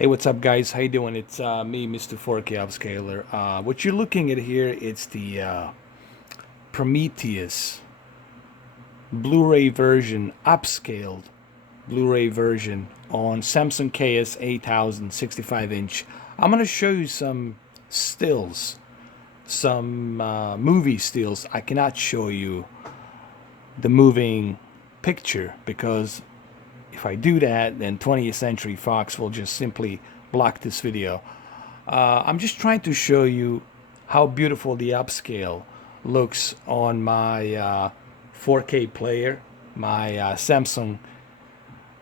Hey, what's up, guys? How you doing? It's me, Mr. 4K Upscaler. What you're looking at here, it's the Prometheus Blu-ray version, upscaled Blu-ray version on Samsung KS 8000 65-inch. I'm gonna show you some stills, some movie stills. I cannot show you the moving picture because if I do that, then 20th Century Fox will just simply block this video. I'm just trying to show you how beautiful the upscale looks on my 4K player, my Samsung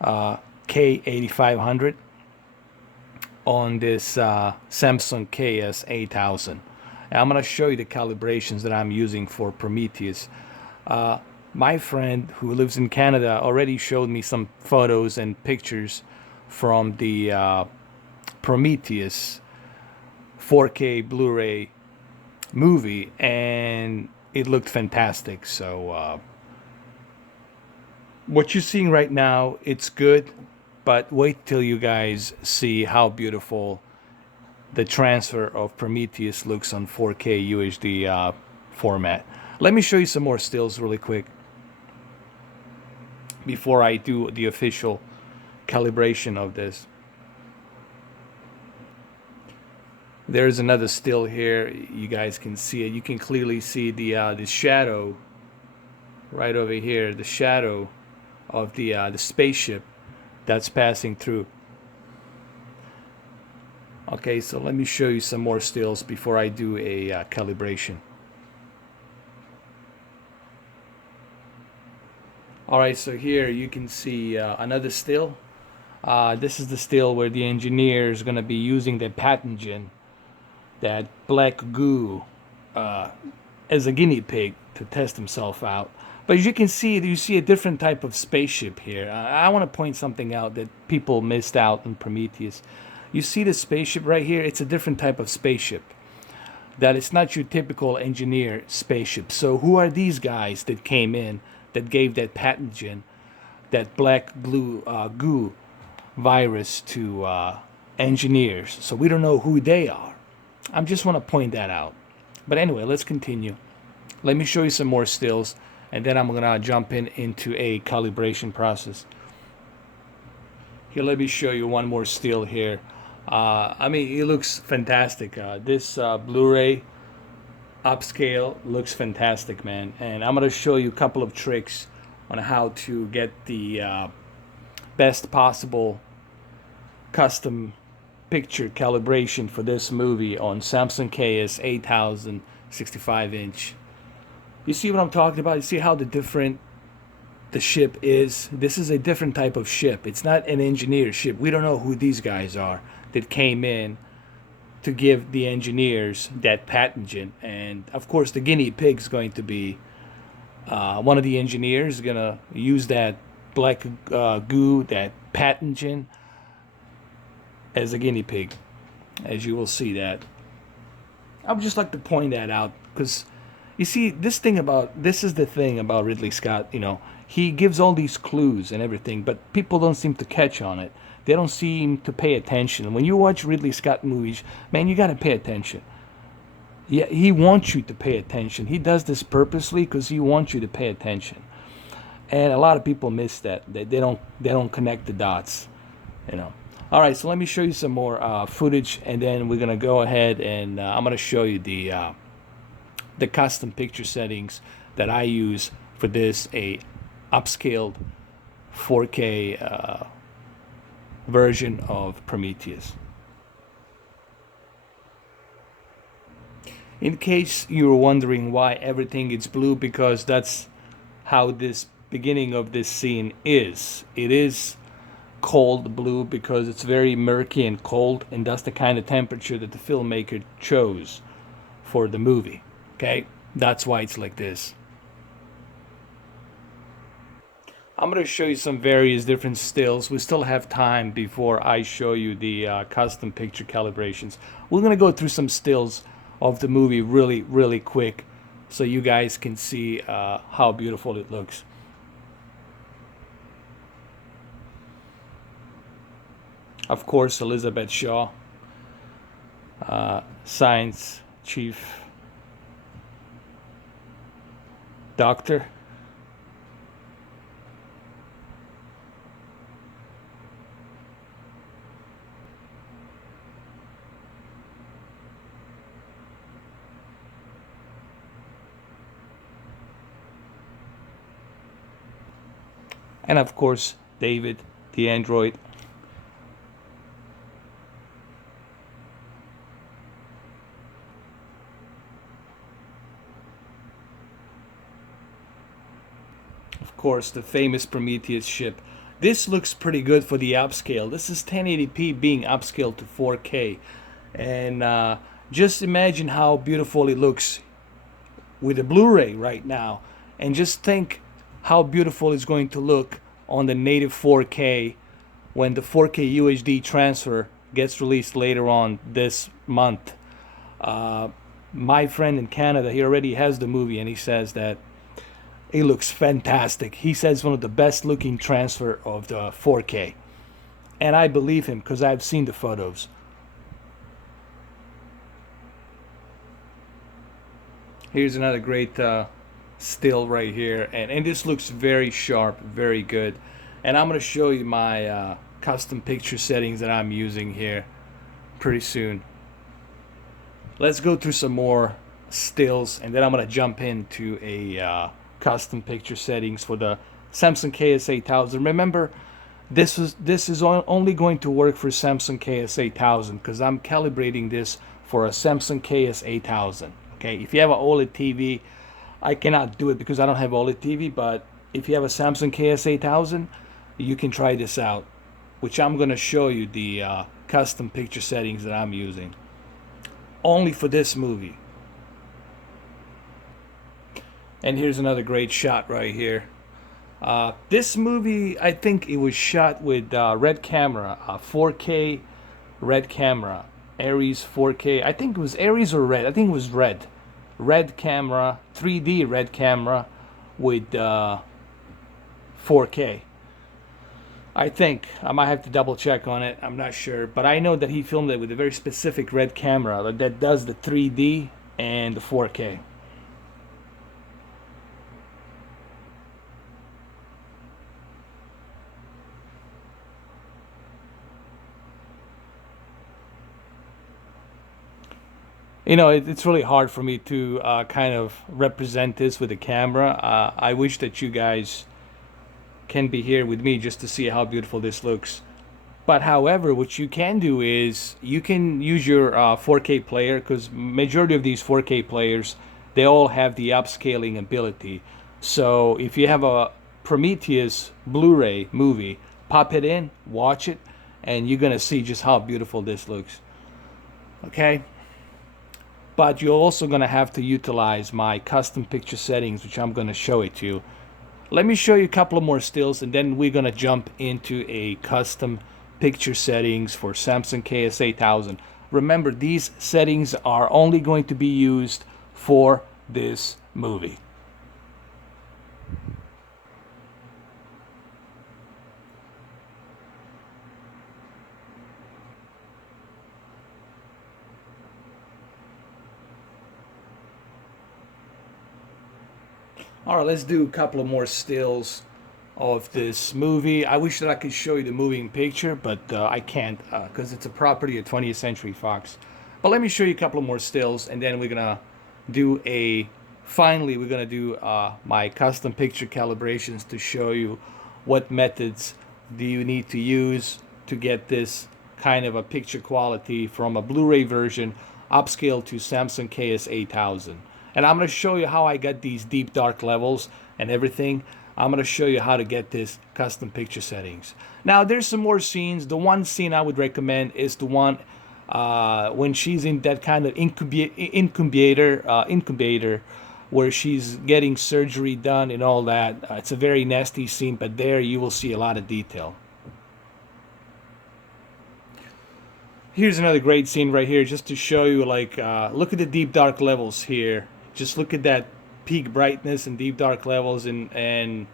K8500 on this Samsung KS 8000. And I'm going to show you the calibrations that I'm using for Prometheus. My friend who lives in Canada already showed me some photos and pictures from the Prometheus 4K Blu-ray movie, and it looked fantastic. So what you're seeing right now, it's good, but wait till you guys see how beautiful the transfer of Prometheus looks on 4K UHD format. Let me show you some more stills really quick before I do the official calibration of this. There's another still here. You guys can see it. You can clearly see the shadow right over here, the shadow of the spaceship that's passing through. Okay, so let me show you some more stills before I do a calibration. Alright, so here you can see another still. This is the still where the engineer is going to be using the pathogen, that black goo, as a guinea pig to test himself out. But as you can see, you see a different type of spaceship here. I want to point something out that people missed out in Prometheus. You see the spaceship right here? It's a different type of spaceship. That it's not your typical engineer spaceship. So who are these guys that came in that gave that pathogen, that black goo virus to engineers? So we don't know who they are. I just want to point that out. But anyway, let's continue. Let me show you some more stills, and then I'm gonna jump into a calibration process. Here, let me show you one more still here. I mean, it looks fantastic. This Blu-ray upscale looks fantastic, man. And I'm gonna show you a couple of tricks on how to get the best possible custom picture calibration for this movie on Samsung KS 8000 65-inch. You see what I'm talking about? You see how different the ship is? This is a different type of ship. It's not an engineer ship. We don't know who these guys are that came in to give the engineers that pathogen. And of course, the guinea pig is going to be one of the engineers going to use that black goo, that pathogen, as a guinea pig, as you will see that. I would just like to point that out because you see, this is the thing about Ridley Scott. You know, he gives all these clues and everything, but people don't seem to catch on it. They don't seem to pay attention. When you watch Ridley Scott movies, man, you got to pay attention. Yeah, he wants you to pay attention. He does this purposely because he wants you to pay attention. And a lot of people miss that. They don't connect the dots. You know. All right, so let me show you some more footage, and then we're gonna go ahead and I'm gonna show you the custom picture settings that I use for this upscaled 4K version of Prometheus. In case you were wondering why everything is blue, because that's how this beginning of this scene is. It is cold blue because it's very murky and cold, and that's the kind of temperature that the filmmaker chose for the movie. Okay, that's why it's like this. I'm going to show you some various different stills. We still have time before I show you the custom picture calibrations. We're going to go through some stills of the movie really quick so you guys can see how beautiful it looks. Of course, Elizabeth Shaw, science chief doctor. And of course, David, the android. Of course, the famous Prometheus ship. This looks pretty good for the upscale. This is 1080p being upscaled to 4K. And just imagine how beautiful it looks with a Blu-ray right now. And just think how beautiful it's going to look on the native 4K when the 4K UHD transfer gets released later on this month. My friend in Canada, he already has the movie, and he says that it looks fantastic. He says one of the best looking transfer of the 4K. And I believe him because I've seen the photos. Here's another great still right here. And this looks very sharp, very good. And I'm going to show you my custom picture settings that I'm using here pretty soon. Let's go through some more stills, and then I'm going to jump into a custom picture settings for the Samsung KS8000. Remember, this is only going to work for Samsung KS8000 because I'm calibrating this for a Samsung KS8000. Okay, if you have an OLED TV, I cannot do it because I don't have OLED TV, but if you have a Samsung KS8000, you can try this out, which I'm going to show you the custom picture settings that I'm using only for this movie. And here's another great shot right here. This movie, I think it was shot with red camera, 4K red camera, Aries 4K. I think it was Aries or red. I think it was red. Red camera, 3D red camera with 4K. I think. I might have to double check on it. I'm not sure. But I know that he filmed it with a very specific red camera that does the 3D and the 4K. You know, it's really hard for me to kind of represent this with a camera. I wish that you guys can be here with me just to see how beautiful this looks. But however, what you can do is you can use your 4K player, because majority of these 4K players, they all have the upscaling ability. So if you have a Prometheus Blu-ray movie, pop it in, watch it, and you're gonna see just how beautiful this looks. Okay? But you're also going to have to utilize my custom picture settings, which I'm going to show it to you. Let me show you a couple of more stills, and then we're going to jump into a custom picture settings for Samsung KS8000. Remember, these settings are only going to be used for this movie. All right, let's do a couple of more stills of this movie. I wish that I could show you the moving picture, but I can't because it's a property of 20th Century Fox. But let me show you a couple of more stills, and then we're gonna do finally we're gonna do my custom picture calibrations to show you what methods do you need to use to get this kind of a picture quality from a Blu-ray version upscaled to Samsung KS8000. And I'm going to show you how I got these deep dark levels and everything. I'm going to show you how to get this custom picture settings. Now, there's some more scenes. The one scene I would recommend is the one when she's in that kind of incubator where she's getting surgery done and all that. It's a very nasty scene, but there you will see a lot of detail. Here's another great scene right here just to show you, like, look at the deep dark levels here. Just look at that peak brightness and deep dark levels, and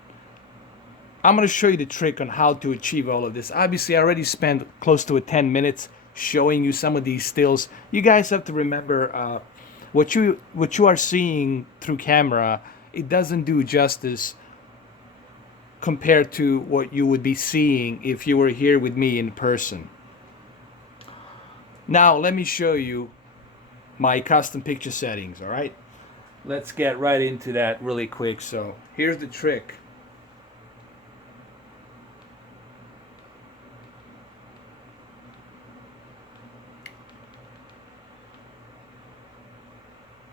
I'm going to show you the trick on how to achieve all of this. Obviously, I already spent close to 10 minutes showing you some of these stills. You guys have to remember what you are seeing through camera, it doesn't do justice compared to what you would be seeing if you were here with me in person. Now, let me show you my custom picture settings, all right? Let's get right into that really quick. So, here's the trick.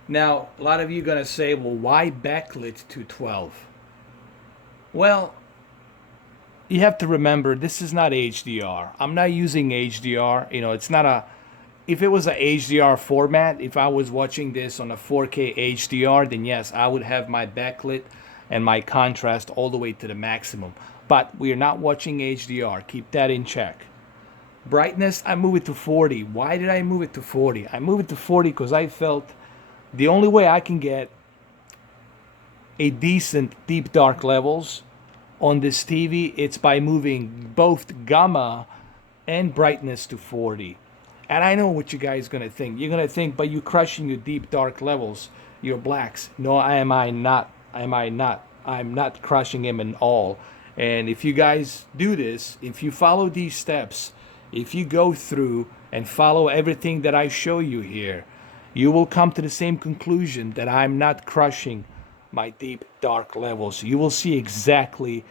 Now, a lot of you are going to say, well, why backlit to 12? Well, you have to remember this is not HDR. I'm not using HDR. You know, it's not a. If it was a HDR format, if I was watching this on a 4K HDR, then yes, I would have my backlit and my contrast all the way to the maximum. But we are not watching HDR. Keep that in check. Brightness, I move it to 40. Why did I move it to 40? I move it to 40 because I felt the only way I can get a decent deep dark levels on this TV, it's by moving both gamma and brightness to 40. And I know what you guys are going to think. You're going to think, but you're crushing your deep dark levels, your blacks. No, I not. I'm not crushing them at all. And if you guys do this, if you follow these steps, if you go through and follow everything that I show you here, you will come to the same conclusion that I'm not crushing my deep dark levels. You will see exactly,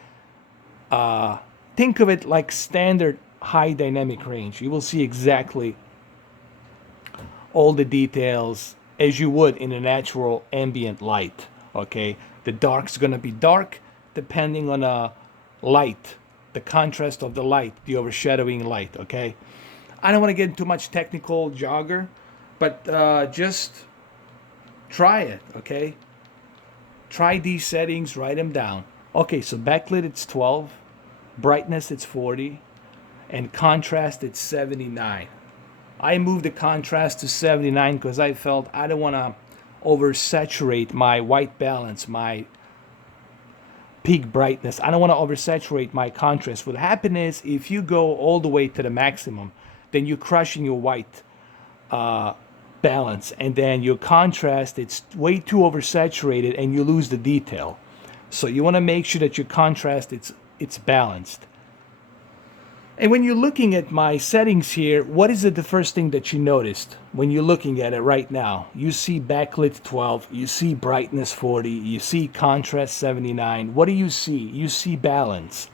think of it like standard high dynamic range. You will see exactly all the details as you would in a natural ambient light. Okay, the dark's gonna be dark depending on a light, the contrast of the light, the overshadowing light. Okay, I don't want to get into much technical jogger, but just try it. Okay, try these settings, write them down. Okay, so backlit it's 12, brightness it's 40, and contrast it's 79. I moved the contrast to 79 because I felt I don't want to oversaturate my white balance, my peak brightness. I don't want to oversaturate my contrast. What happens is if you go all the way to the maximum, then you're crushing your white balance, and then your contrast, it's way too oversaturated and you lose the detail. So you want to make sure that your contrast, it's balanced. And when you're looking at my settings here, what is it the first thing that you noticed when you're looking at it right now? You see backlit 12, you see brightness 40, you see contrast 79. What do you see? You see balance.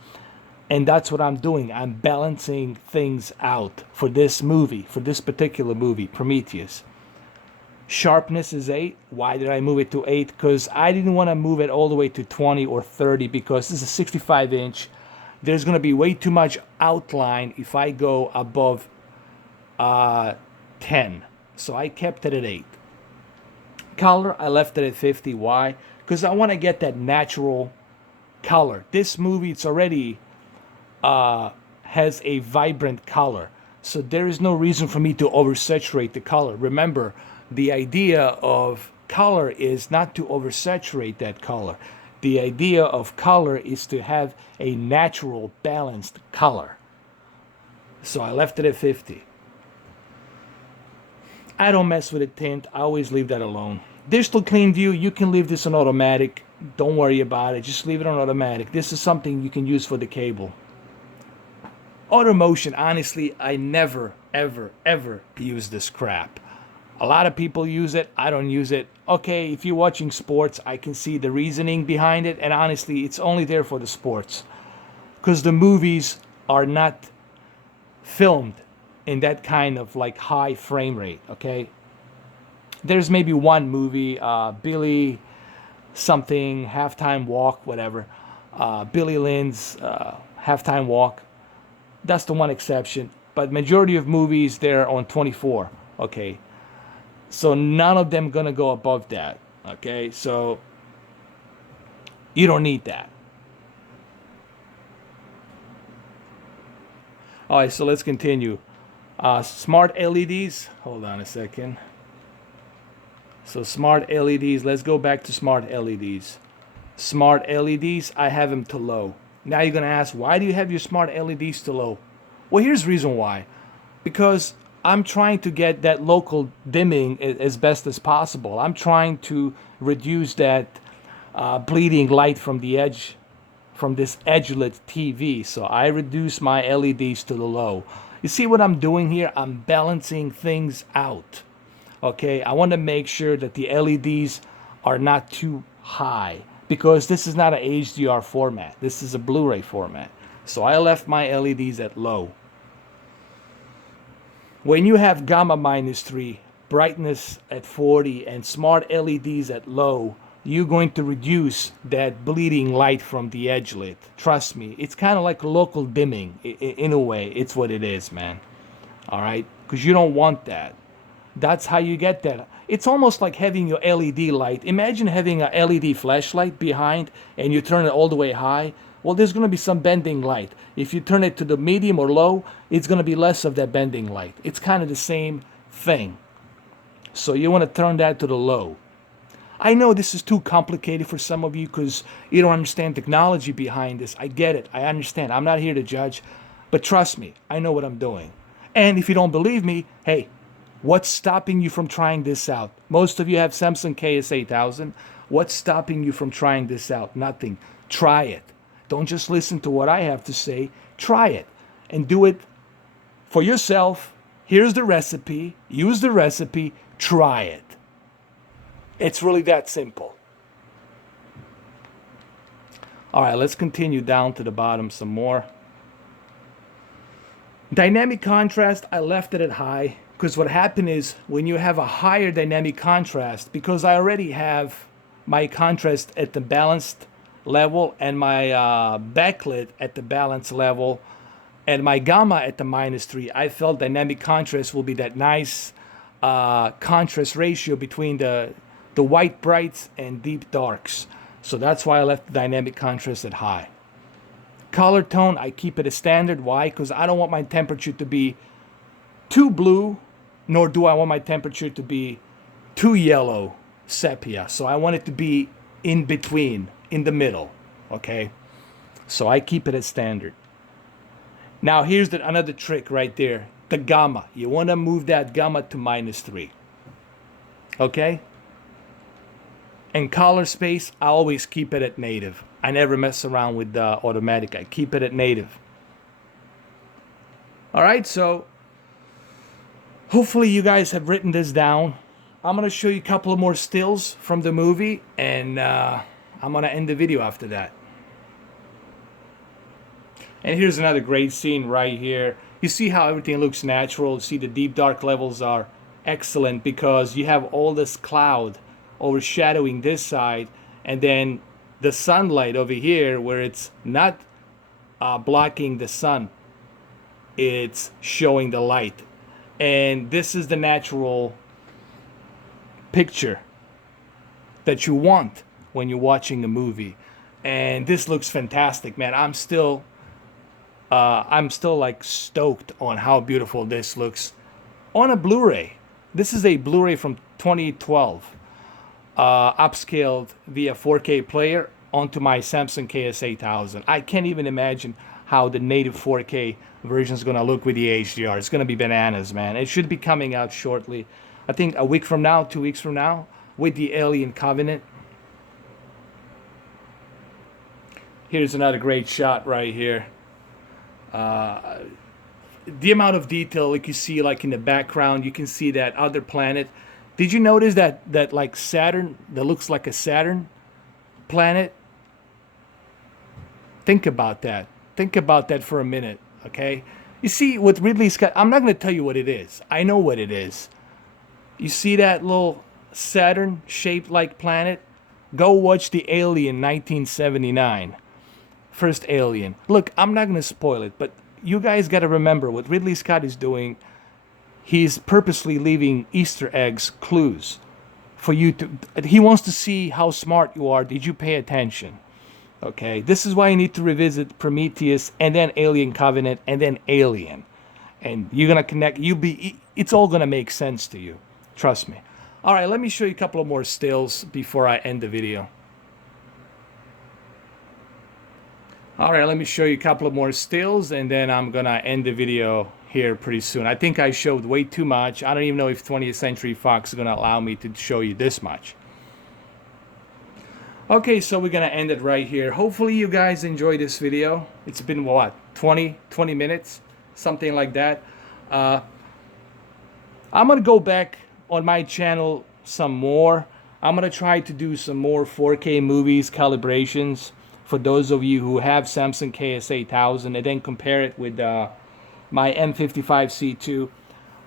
And that's what I'm doing. I'm balancing things out for this movie, for this particular movie, Prometheus. Sharpness is 8. Why did I move it to 8? Because I didn't want to move it all the way to 20 or 30 because this is a 65 inch. There's going to be way too much outline if I go above 10. So I kept it at 8. Color, I left it at 50. Why? Because I want to get that natural color. This movie, it's already has a vibrant color. So there is no reason for me to oversaturate the color. Remember, the idea of color is not to oversaturate that color. The idea of color is to have a natural, balanced color. So I left it at 50. I don't mess with the tint. I always leave that alone. Digital clean view, you can leave this on automatic. Don't worry about it. Just leave it on automatic. This is something you can use for the cable. Auto motion, honestly, I never, ever, ever use this crap. A lot of people use it. I don't use it. Okay, if you're watching sports, I can see the reasoning behind it. And honestly, it's only there for the sports. Because the movies are not filmed in that kind of like high frame rate, okay? There's maybe one movie, Billy something, Halftime Walk, whatever. Billy Lynn's Halftime Walk. That's the one exception. But majority of movies, they're on 24, okay? So none of them gonna go above that, okay? So you don't need that. All right, so let's continue. Smart LEDs. Hold on a second. So smart LEDs. Let's go back to smart LEDs. Smart LEDs. I have them to low. Now you're gonna ask, why do you have your smart LEDs too low? Well, here's the reason why. Because I'm trying to get that local dimming as best as possible. I'm trying to reduce that bleeding light from the edge, from this edge-lit TV. So I reduce my LEDs to the low. You see what I'm doing here? I'm balancing things out. Okay, I want to make sure that the LEDs are not too high, because this is not an HDR format. This is a Blu-ray format. So I left my LEDs at low. When you have gamma -3, brightness at 40, and smart LEDs at low, you're going to reduce that bleeding light from the edge lit. Trust me, it's kind of like local dimming. In a way, it's what it is, man. All right? Because you don't want that. That's how you get that. It's almost like having your LED light. Imagine having a LED flashlight behind and you turn it all the way high. Well, there's going to be some bending light. If you turn it to the medium or low, it's going to be less of that bending light. It's kind of the same thing. So you want to turn that to the low. I know this is too complicated for some of you because you don't understand technology behind this. I get it. I understand. I'm not here to judge. But trust me, I know what I'm doing. And if you don't believe me, hey, what's stopping you from trying this out? Most of you have Samsung KS8000. What's stopping you from trying this out? Nothing. Try it. Don't just listen to what I have to say. Try it and do it for yourself. Here's the recipe. Use the recipe. Try it. It's really that simple. All right, let's continue down to the bottom some more. Dynamic contrast, I left it at high. Because what happened is when you have a higher dynamic contrast, because I already have my contrast at the balanced level and my backlit at the balanced level and my gamma at the -3, I felt dynamic contrast will be that nice contrast ratio between the white brights and deep darks. So that's why I left the dynamic contrast at high. Color tone, I keep it as standard. Why? Because I don't want my temperature to be too blue, nor do I want my temperature to be too yellow sepia. So I want it to be in between, in the middle. Okay? So I keep it as standard. Now here's another trick right there. The gamma. You want to move that gamma to -3. Okay? And color space, I always keep it at native. I never mess around with the automatic. I keep it at native. All right, so hopefully you guys have written this down. I'm going to show you a couple of more stills from the movie, and I'm going to end the video after that. And here's another great scene right here. You see how everything looks natural. You see the deep dark levels are excellent because you have all this cloud overshadowing this side, and then the sunlight over here where it's not blocking the sun, it's showing the light. And this is the natural picture that you want when you're watching a movie. And this looks fantastic, man. I'm still like stoked on how beautiful this looks on a Blu-ray. This is a Blu-ray from 2012, upscaled via 4K player onto my Samsung KS8000. I can't even imagine how the native 4K version is going to look with the HDR. It's going to be bananas, man. It should be coming out shortly. I think a week from now, 2 weeks from now, with the Alien Covenant. Here's another great shot right here. The amount of detail, like you see, like in the background, you can see that other planet. Did you notice that like Saturn, that looks like a Saturn planet? Think about that. Think about that for a minute, okay? You see, with Ridley Scott, I'm not going to tell you what it is. I know what it is. You see that little Saturn-shaped like planet? Go watch the Alien 1979. First Alien. Look, I'm not going to spoil it, but you guys got to remember what Ridley Scott is doing. He's purposely leaving Easter eggs, clues, for you to... He wants to see how smart you are. Did you pay attention? Okay, this is why you need to revisit Prometheus, and then Alien Covenant, and then Alien. And you're going to connect... It's all going to make sense to you. Trust me. All right, let me show you a couple of more stills before I end the video. All right, let me show you a couple of more stills, and then I'm gonna end the video here pretty soon. I think I showed way too much. I don't even know if 20th Century Fox is gonna allow me to show you this much. Okay, so we're gonna end it right here. Hopefully you guys enjoyed this video. It's been what, 20 minutes, something like that. I'm gonna go back on my channel some more. I'm gonna try to do some more 4K movies, calibrations, for those of you who have Samsung KS8000, and then compare it with my M55C2,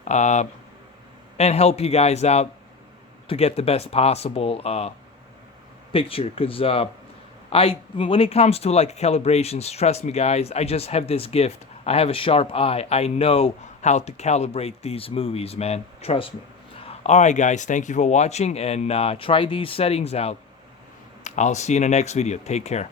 and help you guys out to get the best possible picture. Because when it comes to like calibrations, trust me guys, I just have this gift. I have a sharp eye. I know how to calibrate these movies, man. Trust me. Alright guys, thank you for watching, and try these settings out. I'll see you in the next video. Take care.